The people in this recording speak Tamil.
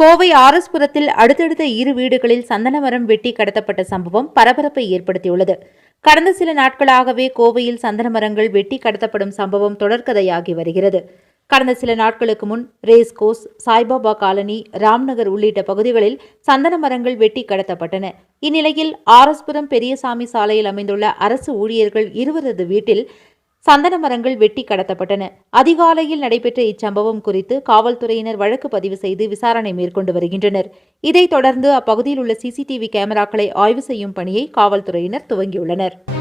கோவை RS புரத்தில் அடுத்தடுத்த இரு வீடுகளில் சந்தன மரம் வெட்டி கடத்தப்பட்ட சம்பவம் பரபரப்பை ஏற்படுத்தியுள்ளது. கடந்த சில நாட்களாகவே கோவையில் சந்தன மரங்கள் வெட்டி கடத்தப்படும் சம்பவம் தொடர்கதையாகி வருகிறது. கடந்த சில நாட்களுக்கு முன் race course, Saibaba colony, Ramnagar உள்ளிட்ட பகுதிகளில் சந்தன மரங்கள் வெட்டி கடத்தப்பட்டன. இந்நிலையில் RS புரம் பெரியசாமி சாலையில் அமைந்துள்ள அரசு ஊழியர்கள் இருவரது வீட்டில் சந்தன மரங்கள் வெட்டி கடத்தப்பட்டன. அதிகாலையில் நடைபெற்ற இச்சம்பவம் குறித்து காவல்துறையினர் வழக்கு பதிவு செய்து விசாரணை மேற்கொண்டு வருகின்றனர். இதைத் தொடர்ந்து அப்பகுதியில் உள்ள CCTV கேமராக்களை ஆய்வு செய்யும் பணியை காவல்துறையினர் துவங்கியுள்ளனர்.